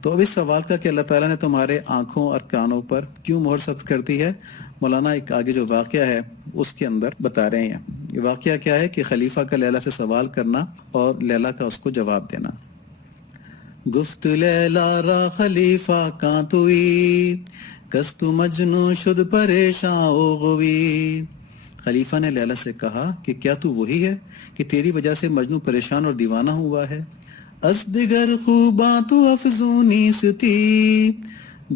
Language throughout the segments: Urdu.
تو اب اس سوال کا کہ اللہ تعالیٰ نے تمہارے آنکھوں اور کانوں پر کیوں مہر ثبت کر دی ہے، مولانا ایک آگے جو واقعہ ہے اس کے اندر بتا رہے ہیں۔ یہ واقعہ کیا ہے کہ خلیفہ کا لیلا سے سوال کرنا اور لیلا کا اس کو جواب دینا۔ گفت لیلا را خلیفہ کان توئی، کست مجنون شد پریشاں او غوی۔ خلیفہ نے لیلا سے کہا کہ کیا تو وہی ہے کہ تیری وجہ سے مجنو پریشان اور دیوانہ ہوا ہے؟ از دیگر خوباں تو افزونی ستی،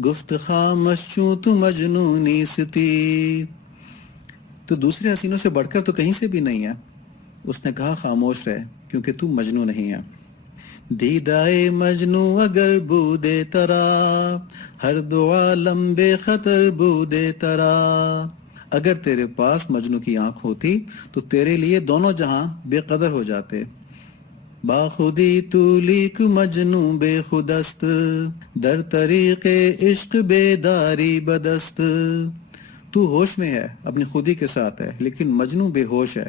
گفت خامش چوں تو مجنونی ستی۔ تو دوسرے حسینوں سے بڑھ کر تو کہیں سے بھی نہیں ہے۔ اس نے کہا خاموش رہ کیونکہ تو مجنو نہیں ہے۔ دیدائے مجنو اگر بودے ترا، ہر دو عالم بے خطر بودے ترا۔ اگر تیرے پاس مجنو کی آنکھ ہوتی تو تیرے لیے دونوں جہاں بے قدر ہو جاتے۔ باخودی تو لیک مجنو بے خودست، در طریق عشق بیداری بدست۔ تو ہوش میں ہے، اپنی خودی کے ساتھ ہے، لیکن مجنو بے ہوش ہے،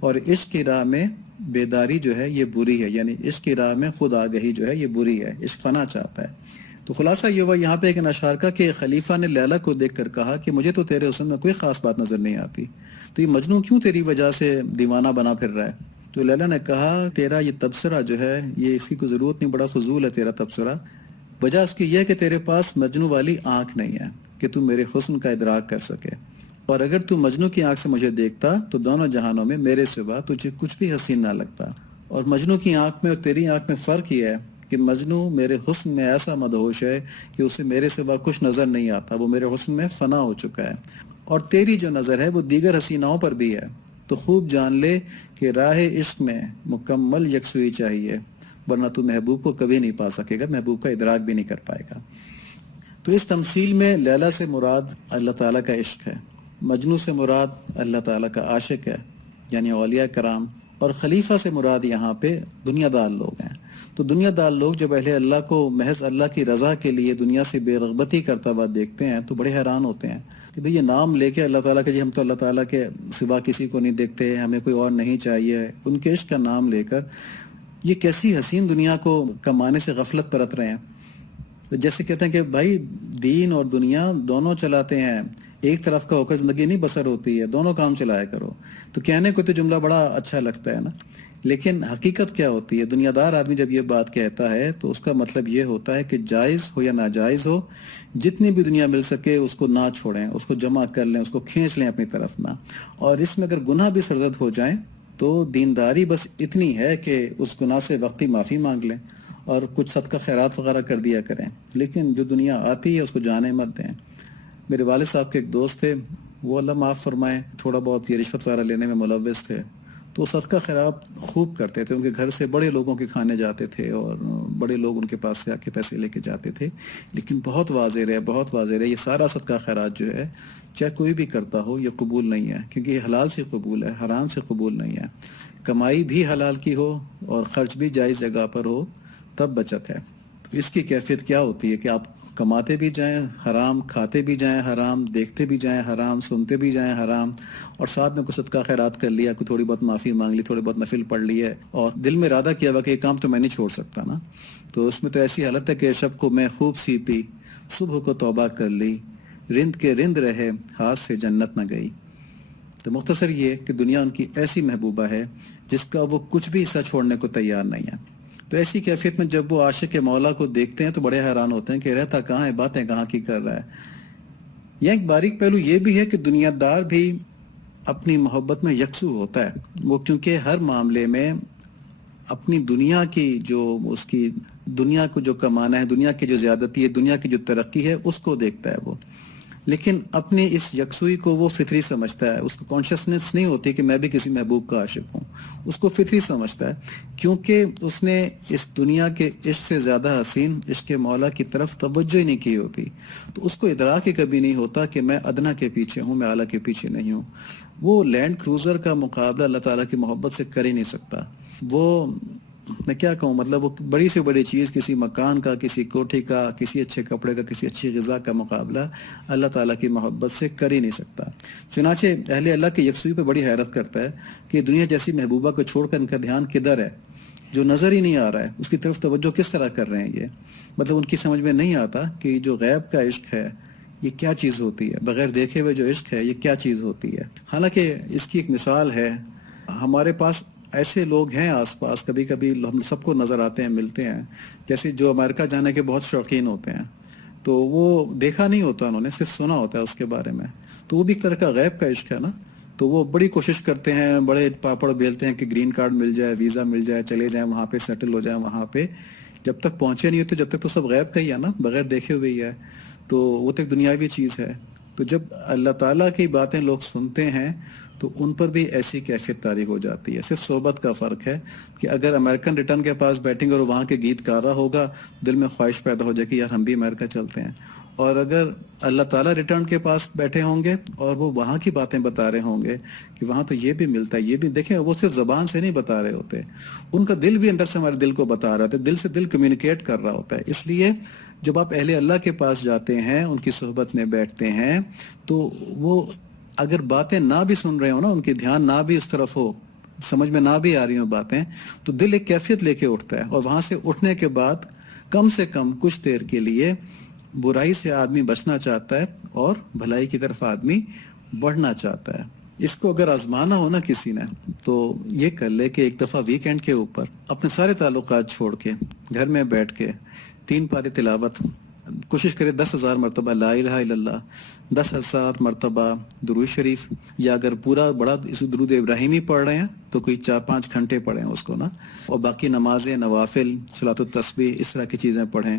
اور عشق کی راہ میں بیداری جو ہے یہ بری ہے، یعنی عشق کی راہ میں خود آگہی جو ہے یہ بری ہے، عشق فنا چاہتا ہے۔ تو خلاصہ یہ ہوا یہاں پہ ایک اشعار کا کہ خلیفہ نے لیلا کو دیکھ کر کہا کہ مجھے تو تیرے حسن میں کوئی خاص بات نظر نہیں آتی، تو یہ مجنون کیوں تیری وجہ سے دیوانہ بنا پھر رہا ہے؟ تو لیلا نے کہا تیرا یہ تبصرہ جو ہے یہ اس کی کوئی ضرورت نہیں، بڑا فضول ہے تیرا تبصرہ۔ وجہ اس کی یہ ہے کہ تیرے پاس مجنو والی آنکھ نہیں ہے کہ تو میرے حسن کا ادراک کر سکے، اور اگر تو مجنو کی آنکھ سے مجھے دیکھتا تو دونوں جہانوں میں میرے سوا تجھے کچھ بھی حسین نہ لگتا۔ اور مجنو کی آنکھ میں اور تیری آنکھ میں فرق یہ ہے کہ مجنو میرے حسن میں ایسا مدہوش ہے کہ اسے میرے سوا کچھ نظر نہیں آتا، وہ میرے حسن میں فنا ہو چکا ہے، اور تیری جو نظر ہے وہ دیگر حسیناؤں پر بھی ہے۔ تو خوب جان لے کہ راہ عشق میں مکمل یکسوئی چاہیے، ورنہ تو محبوب کو کبھی نہیں پا سکے گا، محبوب کا ادراک بھی نہیں کر پائے گا۔ تو اس تمثیل میں لیلا سے مراد اللہ تعالیٰ کا عشق ہے، مجنو سے مراد اللہ تعالیٰ کا عاشق ہے یعنی اولیاء کرام، اور خلیفہ سے مراد یہاں پہ دنیا دار لوگ ہیں۔ تو دنیا دار لوگ جب اہل اللہ کو محض اللہ کی رضا کے لیے دنیا سے بے رغبتی کرتا ہوا دیکھتے ہیں تو بڑے حیران ہوتے ہیں کہ بھئی یہ نام لے کے اللہ تعالیٰ کے جی ہم تو اللہ تعالیٰ کے سوا کسی کو نہیں دیکھتے، ہمیں کوئی اور نہیں چاہیے، ان کے عشق کا نام لے کر یہ کیسی حسین دنیا کو کمانے سے غفلت برت رہے ہیں۔ جیسے کہتے ہیں کہ بھائی دین اور دنیا دونوں چلاتے ہیں، ایک طرف کا ہو کر زندگی نہیں بسر ہوتی ہے، دونوں کام چلایا کرو۔ تو کہنے کو تو جملہ بڑا اچھا لگتا ہے نا، لیکن حقیقت کیا ہوتی ہے؟ دنیا دار آدمی جب یہ بات کہتا ہے تو اس کا مطلب یہ ہوتا ہے کہ جائز ہو یا ناجائز ہو، جتنی بھی دنیا مل سکے اس کو نہ چھوڑیں، اس کو جمع کر لیں، اس کو کھینچ لیں اپنی طرف نہ، اور اس میں اگر گناہ بھی سرزد ہو جائیں تو دینداری بس اتنی ہے کہ اس گناہ سے وقتی معافی مانگ لیں اور کچھ صدقہ خیرات وغیرہ کر دیا کریں، لیکن جو دنیا آتی ہے اس کو جانے مت دیں۔ میرے والد صاحب کے ایک دوست تھے، وہ اللہ معاف فرمائے تھوڑا بہت یہ رشوت وغیرہ لینے میں ملوث تھے، تو صدقہ خیرات خوب کرتے تھے، ان کے گھر سے بڑے لوگوں کے کھانے جاتے تھے اور بڑے لوگ ان کے پاس سے آ کے پیسے لے کے جاتے تھے، لیکن بہت واضح رہے یہ سارا صدقہ خیرات جو ہے چاہے کوئی بھی کرتا ہو یہ قبول نہیں ہے، کیونکہ یہ حلال سے قبول ہے، حرام سے قبول نہیں ہے۔ کمائی بھی حلال کی ہو اور خرچ بھی جائز جگہ پر ہو تب بچت ہے۔ تو اس کی کیفیت کیا ہوتی ہے کہ آپ کماتے بھی جائیں حرام، کھاتے بھی جائیں حرام، دیکھتے بھی جائیں حرام، سنتے بھی جائیں حرام، اور ساتھ میں کچھ صدقہ خیرات کر لیا، کوئی تھوڑی بہت معافی مانگ لی، تھوڑی بہت نفل پڑھ لی ہے، اور دل میں ارادہ کیا ہوا کہ یہ کام تو میں نہیں چھوڑ سکتا نا، تو اس میں تو ایسی حالت ہے کہ شب کو میں خوب سی پی، صبح کو توبہ کر لی، رند کے رند رہے، ہاتھ سے جنت نہ گئی۔ تو مختصر یہ کہ دنیا ان کی ایسی محبوبہ ہے جس کا وہ کچھ بھی حصہ چھوڑنے کو تیار نہیں ہے۔ تو ایسی کیفیت میں جب وہ عاشق مولا کو دیکھتے ہیں تو بڑے حیران ہوتے ہیں کہ رہتا کہاں ہے، باتیں کہاں کی کر رہا ہے۔ یہ ایک باریک پہلو یہ بھی ہے کہ دنیا دار بھی اپنی محبت میں یکسو ہوتا ہے، وہ کیونکہ ہر معاملے میں اپنی دنیا کی جو اس کی دنیا کو جو کمانا ہے، دنیا کی جو زیادتی ہے، دنیا کی جو ترقی ہے اس کو دیکھتا ہے وہ، لیکن اپنی اس یکسوئی کو وہ فطری سمجھتا ہے، اس کو کانشیسنس نہیں ہوتی کہ میں بھی کسی محبوب کا عاشق ہوں، اس کو فطری سمجھتا ہے، کیونکہ اس نے اس دنیا کے عشق سے زیادہ حسین عشق مولا کی طرف توجہ ہی نہیں کی ہوتی، تو اس کو ادراک ہی کبھی نہیں ہوتا کہ میں ادنا کے پیچھے ہوں، میں اعلیٰ کے پیچھے نہیں ہوں۔ وہ لینڈ کروزر کا مقابلہ اللہ تعالیٰ کی محبت سے کر ہی نہیں سکتا۔ وہ میں کیا کہوں، مطلب وہ بڑی سے بڑی چیز، کسی مکان کا، کسی کوٹھی کا، کسی اچھے کپڑے کا، کسی اچھی غذا کا مقابلہ اللہ تعالیٰ کی محبت سے کر ہی نہیں سکتا۔ چنانچہ اہل اللہ کی یکسوئی پہ بڑی حیرت کرتا ہے کہ دنیا جیسی محبوبہ کو چھوڑ کر ان کا دھیان کدھر ہے، جو نظر ہی نہیں آ رہا ہے اس کی طرف توجہ کس طرح کر رہے ہیں یہ؟ مطلب ان کی سمجھ میں نہیں آتا کہ جو غیب کا عشق ہے یہ کیا چیز ہوتی ہے، بغیر دیکھے ہوئے جو عشق ہے یہ کیا چیز ہوتی ہے۔ حالانکہ اس کی ایک مثال ہے، ہمارے پاس ایسے لوگ ہیں آس پاس، کبھی کبھی ہم سب کو نظر آتے ہیں، ملتے ہیں، جیسے جو امریکہ جانے کے بہت شوقین ہوتے ہیں، تو وہ دیکھا نہیں ہوتا، انہوں نے صرف سنا ہوتا ہے اس کے بارے میں، تو وہ بھی ایک طرح کا غیب کا عشق ہے نا۔ تو وہ بڑی کوشش کرتے ہیں، بڑے پاپڑ بیلتے ہیں کہ گرین کارڈ مل جائے، ویزا مل جائے، چلے جائیں وہاں پہ، سیٹل ہو جائیں وہاں پہ، جب تک پہنچے نہیں ہوتے، جب تک تو سب غیب کا ہی ہے نا، بغیر دیکھے ہوئے ہی ہے، تو وہ تو ایک دنیاوی چیز ہے۔ تو جب اللہ تعالیٰ کی باتیں لوگ سنتے ہیں تو ان پر بھی ایسی کیفیت طاری ہو جاتی ہے۔ صرف صحبت کا فرق ہے کہ اگر امریکن ریٹرن کے پاس بیٹھیں گے اور وہاں کے گیت گا رہا ہوگا، دل میں خواہش پیدا ہو جائے کہ یار ہم بھی امریکہ چلتے ہیں، اور اگر اللہ تعالیٰ ریٹرن کے پاس بیٹھے ہوں گے اور وہ وہاں کی باتیں بتا رہے ہوں گے کہ وہاں تو یہ بھی ملتا ہے، یہ بھی دیکھیں، وہ صرف زبان سے نہیں بتا رہے ہوتے، ان کا دل بھی اندر سے ہمارے دل کو بتا رہا ہوتا ہے، دل سے دل کمیونیکیٹ کر رہا ہوتا ہے۔ اس لیے جب آپ اہل اللہ کے پاس جاتے ہیں، ان کی صحبت میں بیٹھتے ہیں، تو وہ اگر باتیں نہ بھی سن رہے ہوں نا، ان کی دھیان نہ بھی اس طرف ہو، سمجھ میں نہ بھی آ رہی ہوں باتیں، تو دل ایک کیفیت لے کے اٹھتا ہے، اور وہاں سے اٹھنے کے بعد کم سے کم کچھ دیر کے لیے برائی سے آدمی بچنا چاہتا ہے اور بھلائی کی طرف آدمی بڑھنا چاہتا ہے۔ اس کو اگر آزمانا ہو نا کسی نے، تو یہ کر لے کہ ایک دفعہ ویکینڈ کے اوپر اپنے سارے تعلقات چھوڑ کے گھر میں بیٹھ کے 3 پارے تلاوت، کوشش کرے 10,000 مرتبہ لا الہ الا اللہ، 10,000 مرتبہ درود شریف، یا اگر پورا بڑا اس درود ابراہیمی پڑھ رہے ہیں تو کوئی 4-5 گھنٹے پڑھیں اس کو نا، اور باقی نمازیں، نوافل، صلاۃ التسبیح، اس طرح کی چیزیں پڑھیں۔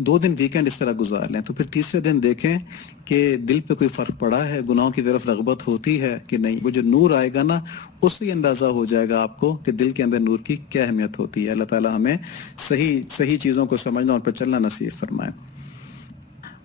2 دن ویکینڈ اس طرح گزار لیں، تو پھر تیسرے دن دیکھیں کہ دل پہ کوئی فرق پڑا ہے، گناہوں کی طرف رغبت ہوتی ہے کہ نہیں۔ وہ جو نور آئے گا نا، اس سے اندازہ ہو جائے گا آپ کو کہ دل کے اندر نور کی کیا اہمیت ہوتی ہے۔ اللہ تعالیٰ ہمیں صحیح چیزوں کو سمجھنا اور پر چلنا نصیب فرمائے۔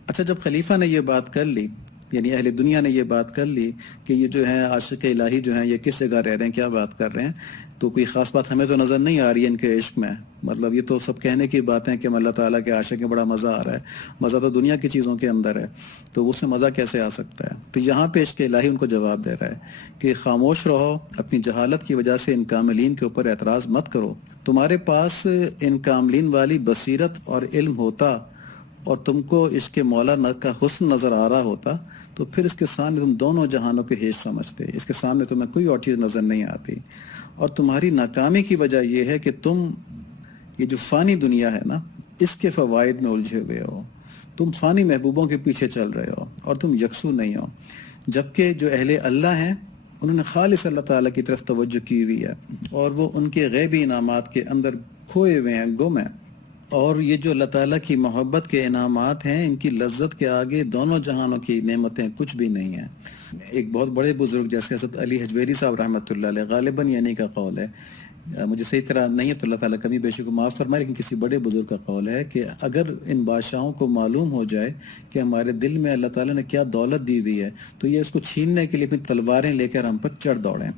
اچھا، جب خلیفہ نے یہ بات کر لی، یعنی اہل دنیا نے یہ بات کر لی کہ یہ جو ہیں عاشق الہی جو ہیں یہ کس جگہ رہ رہے ہیں، کیا بات کر رہے ہیں، تو کوئی خاص بات ہمیں تو نظر نہیں آ رہی ہے ان کے عشق میں، مطلب یہ تو سب کہنے کی باتیں کہ ہم اللہ تعالیٰ کے عاشق ہیں، بڑا مزہ آ رہا ہے، مزہ تو دنیا کی چیزوں کے اندر ہے، تو اس سے مزہ کیسے آ سکتا ہے؟ تو یہاں پہ عشق الہی ان کو جواب دے رہا ہے کہ خاموش رہو، اپنی جہالت کی وجہ سے ان کاملین کے اوپر اعتراض مت کرو۔ تمہارے پاس ان کاملین والی بصیرت اور علم ہوتا اور تم کو اس کے مولا کا حسن نظر آ رہا ہوتا، تو پھر اس کے سامنے تم دونوں جہانوں کے ہیش سمجھتے، اس کے سامنے تمہیں کوئی اور چیز نظر نہیں آتی، اور تمہاری ناکامی کی وجہ یہ ہے کہ تم یہ جو فانی دنیا ہے نا، اس کے فوائد میں الجھے ہوئے ہو، تم فانی محبوبوں کے پیچھے چل رہے ہو اور تم یکسو نہیں ہو، جبکہ جو اہل اللہ ہیں انہوں نے خالص اللہ تعالیٰ کی طرف توجہ کی ہوئی ہے، اور وہ ان کے غیبی انعامات کے اندر کھوئے ہوئے ہیں، گم ہیں، اور یہ جو اللہ تعالیٰ کی محبت کے انعامات ہیں، ان کی لذت کے آگے دونوں جہانوں کی نعمتیں کچھ بھی نہیں ہیں۔ ایک بہت بڑے بزرگ جیسے حضرت علی حجویری صاحب رحمۃ اللہ علیہ، غالباً یعنی کا قول ہے، مجھے صحیح طرح نہیں ہے تو اللہ تعالیٰ کمی بیشی کو معاف فرمائے، لیکن کسی بڑے بزرگ کا قول ہے کہ اگر ان بادشاہوں کو معلوم ہو جائے کہ ہمارے دل میں اللہ تعالیٰ نے کیا دولت دی ہوئی ہے، تو یہ اس کو چھیننے کے لیے اپنی تلواریں لے کر ہم پر چڑھ دوڑیں۔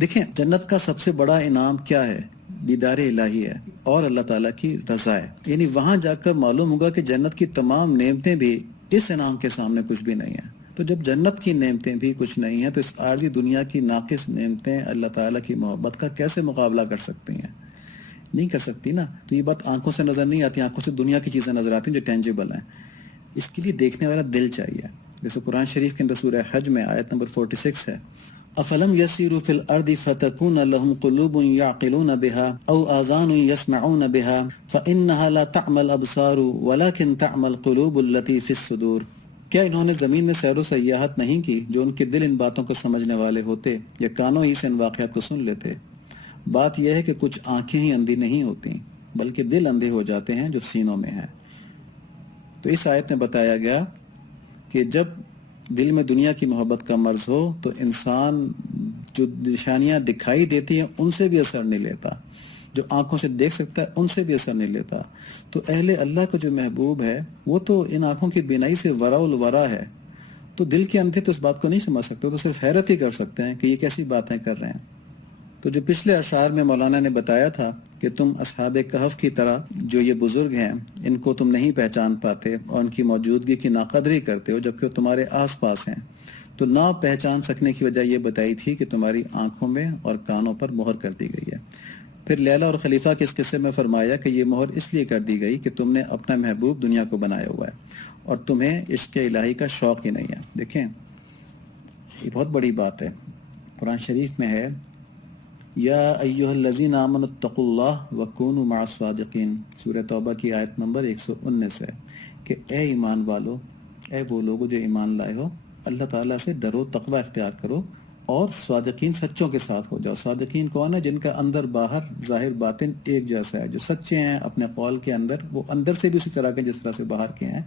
دیکھیں، جنت کا سب سے بڑا انعام کیا ہے؟ دیدار الہی ہے اور اللہ تعالیٰ کی رضا ہے، یعنی وہاں جا کر معلوم ہوگا کہ جنت کی تمام نعمتیں بھی اس انعام کے سامنے کچھ بھی نہیں ہیں۔ تو جب جنت کی نعمتیں بھی کچھ نہیں ہیں، تو اس عارضی دنیا کی ناقص نعمتیں اللہ تعالیٰ کی محبت کا کیسے مقابلہ کر سکتی ہیں؟ نہیں کر سکتی نا۔ تو یہ بات آنکھوں سے نظر نہیں آتی، آنکھوں سے دنیا کی چیزیں نظر آتی ہیں جو ٹینجیبل ہیں، اس کے لیے دیکھنے والا دل چاہیے۔ جیسے قرآن شریف کے اندر سورہ حج میں آیت نمبر 46 ہے، افلم یسیروا فی الارض فتکون لهم قلوب یعقلون بها او آذان یسمعون بها فانها لا تعمى الابصار ولكن تعمى القلوب التي في الصدور۔ کیا انہوں نے زمین میں سیر و سیاحت نہیں کی جو ان کے دل ان باتوں کو سمجھنے والے ہوتے یا کانوں ہی سے ان واقعات کو سن لیتے؟ بات یہ ہے کہ کچھ آنکھیں ہی اندھی نہیں ہوتی بلکہ دل اندھے ہو جاتے ہیں جو سینوں میں ہیں۔ تو اس آیت میں بتایا گیا کہ جب دل میں دنیا کی محبت کا مرض ہو تو انسان جو نشانیاں دکھائی دیتی ہیں ان سے بھی اثر نہیں لیتا، جو آنکھوں سے دیکھ سکتا ہے ان سے بھی اثر نہیں لیتا۔ تو اہل اللہ کا جو محبوب ہے وہ تو ان آنکھوں کی بینائی سے ورا الورا ہے، تو دل کے اندھے تو اس بات کو نہیں سمجھ سکتے، تو صرف حیرت ہی کر سکتے ہیں کہ یہ کیسی باتیں کر رہے ہیں۔ تو جو پچھلے اشعار میں مولانا نے بتایا تھا کہ تم اصحاب کہف کی طرح جو یہ بزرگ ہیں ان کو تم نہیں پہچان پاتے اور ان کی موجودگی کی ناقدری کرتے ہو جبکہ وہ تمہارے آس پاس ہیں، تو نہ پہچان سکنے کی وجہ یہ بتائی تھی کہ تمہاری آنکھوں میں اور کانوں پر مہر کر دی گئی ہے۔ پھر لیلا اور خلیفہ کے اس قصے میں فرمایا کہ یہ مہر اس لیے کر دی گئی کہ تم نے اپنا محبوب دنیا کو بنایا ہوا ہے اور تمہیں عشق الہی کا شوق ہی نہیں ہے. دیکھیں یہ بہت بڑی بات ہے. قرآن شریف میں ہے یا ایھا الذین آمنوا اتقوا اللہ وکونوا مع الصادقین، سورہ توبہ کی آیت نمبر 119 ہے کہ اے ایمان والو، اے وہ لوگ جو ایمان لائے ہو، اللہ تعالیٰ سے ڈرو، تقوی اختیار کرو اور صادقین سچوں کے ساتھ ہو جاؤ. صادقین کون ہے؟ جن کا اندر باہر ظاہر باطن ایک جیسا ہے، جو سچے ہیں اپنے قول کے اندر، وہ اندر سے بھی اسی طرح کے جس طرح سے باہر کے ہیں.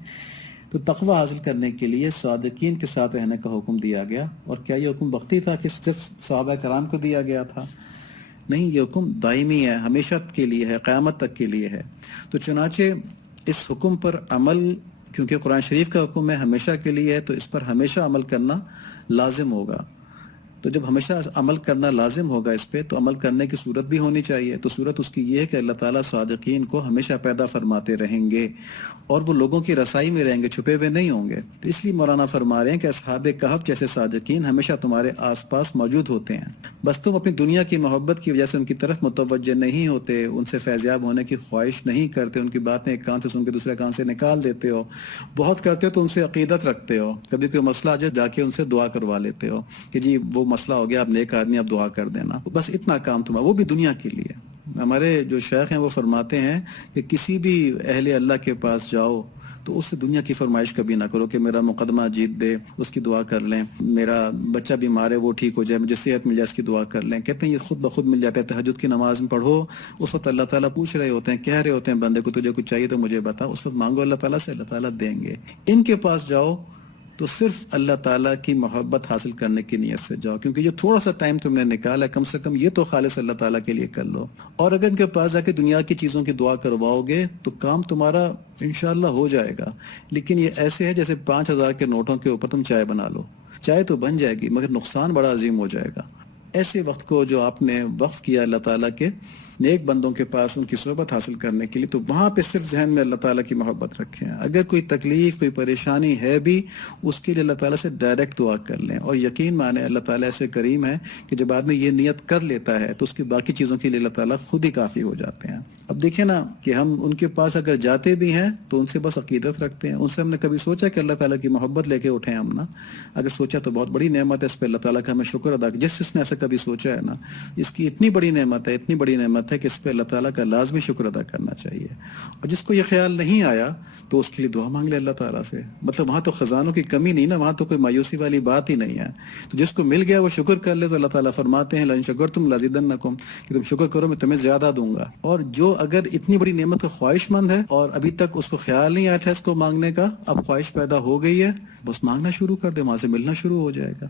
تو تقوی حاصل کرنے کے لیے صادقین کے ساتھ رہنے کا حکم دیا گیا. اور کیا یہ حکم وقتی تھا کہ صرف صحابہ کرام کو دیا گیا تھا؟ نہیں، یہ حکم دائمی ہے، ہمیشہ کے لیے ہے، قیامت تک کے لیے ہے. تو چنانچہ اس حکم پر عمل، کیونکہ قرآن شریف کا حکم ہے ہمیشہ کے لیے ہے، تو اس پر ہمیشہ عمل کرنا لازم ہوگا. تو جب ہمیشہ عمل کرنا لازم ہوگا اس پہ، تو عمل کرنے کی صورت بھی ہونی چاہیے. تو صورت اس کی یہ ہے کہ اللہ تعالیٰ صادقین کو ہمیشہ پیدا فرماتے رہیں گے اور وہ لوگوں کی رسائی میں رہیں گے، چھپے ہوئے نہیں ہوں گے. تو اس لیے مولانا فرما رہے ہیں کہ اصحاب کہف جیسے صادقین ہمیشہ تمہارے آس پاس موجود ہوتے ہیں، بس تم اپنی دنیا کی محبت کی وجہ سے ان کی طرف متوجہ نہیں ہوتے، ان سے فیضیاب ہونے کی خواہش نہیں کرتے، ان کی باتیں ایک کان سے سن کے دوسرے کان سے نکال دیتے ہو. بہت کرتے ہو تو ان سے عقیدت رکھتے ہو، کبھی کوئی مسئلہ آ جائے جا کے ان سے دعا کروا لیتے ہو کہ جی وہ مسئلہ ہو گیا، آپ نیک آدمی، آپ دعا کر دینا. بس اتنا کام تمہارا، وہ بھی دنیا کے لیے. ہمارے جو شیخ ہیں وہ فرماتے ہیں کہ کسی بھی اہل اللہ کے پاس جاؤ تو اس سے دنیا کی فرمائش کبھی نہ کرو کہ میرا مقدمہ جیت دے، اس کی دعا کر لیں، میرا بچہ بیمار ہے وہ ٹھیک ہو جائے، مجھے صحت مل جائے اس کی دعا کر لیں. کہتے ہیں یہ خود بخود مل جاتا ہے. تہجد کی نماز میں پڑھو، اس وقت اللہ تعالیٰ پوچھ رہے ہوتے ہیں، کہہ رہے ہوتے ہیں بندے کو تجھے کچھ چاہیے تو مجھے بتا، اس وقت مانگو اللہ تعالیٰ سے، اللہ تعالیٰ دیں گے. ان کے پاس جاؤ تو صرف اللہ تعالیٰ کی محبت حاصل کرنے کی نیت سے جاؤ، کیونکہ جو تھوڑا سا ٹائم تم نے نکالا ہے کم سے کم یہ تو خالص اللہ تعالیٰ کے لیے کر لو. اور اگر ان کے پاس جا کے دنیا کی چیزوں کی دعا کرواؤ گے تو کام تمہارا انشاءاللہ ہو جائے گا. لیکن یہ ایسے ہے جیسے 5000 کے نوٹوں کے اوپر تم چائے بنا لو، چائے تو بن جائے گی مگر نقصان بڑا عظیم ہو جائے گا. ایسے وقت کو جو آپ نے وقف کیا اللہ تعالیٰ کے نیک بندوں کے پاس ان کی صحبت حاصل کرنے کے لیے، تو وہاں پہ صرف ذہن میں اللہ تعالیٰ کی محبت رکھیں. اگر کوئی تکلیف، کوئی پریشانی ہے بھی، اس کے لیے اللہ تعالیٰ سے ڈائریکٹ دعا کر لیں. اور یقین مانیں اللہ تعالیٰ ایسے کریم ہے کہ جب آدمی یہ نیت کر لیتا ہے تو اس کی باقی چیزوں کے لیے اللہ تعالیٰ خود ہی کافی ہو جاتے ہیں. اب دیکھیں نا کہ ہم ان کے پاس اگر جاتے بھی ہیں تو ان سے بس عقیدت رکھتے ہیں. ان سے ہم نے کبھی سوچا کہ اللہ تعالیٰ کی محبت لے کے اٹھیں ہم نا؟ اگر سوچا تو بہت بڑی نعمت ہے، اس پہ اللہ تعالیٰ کا ہمیں شکر ادا. جس نے ایسا کبھی سوچا ہے نا، اس کی اتنی بڑی نعمت ہے، اتنی بڑی نعمت ہے کہ اس پہ اللہ تعالیٰ کا لازمی شکر ادا کرنا چاہیے. اور جس کو یہ خیال نہیں آیا تو اس کے لیے دعا مانگ لے اللہ تعالیٰ سے. مطلب وہاں تو خزانوں کی کمی نہیں نا، وہاں تو کوئی مایوسی والی بات ہی نہیں ہے. تو جس کو مل گیا وہ شکر کر لے. تو اللہ تعالیٰ فرماتے ہیں لئن شکرتم لازیدنکم، کہ تم شکر کرو میں تمہیں زیادہ دوں گا. اور جو اگر اتنی بڑی نعمت کا خواہش مند ہے اور ابھی تک اس کو خیال نہیں آیا تھا اس کو مانگنے کا، اب خواہش پیدا ہو گئی ہے، بس مانگنا شروع کر دے، وہاں سے ملنا شروع ہو جائے گا.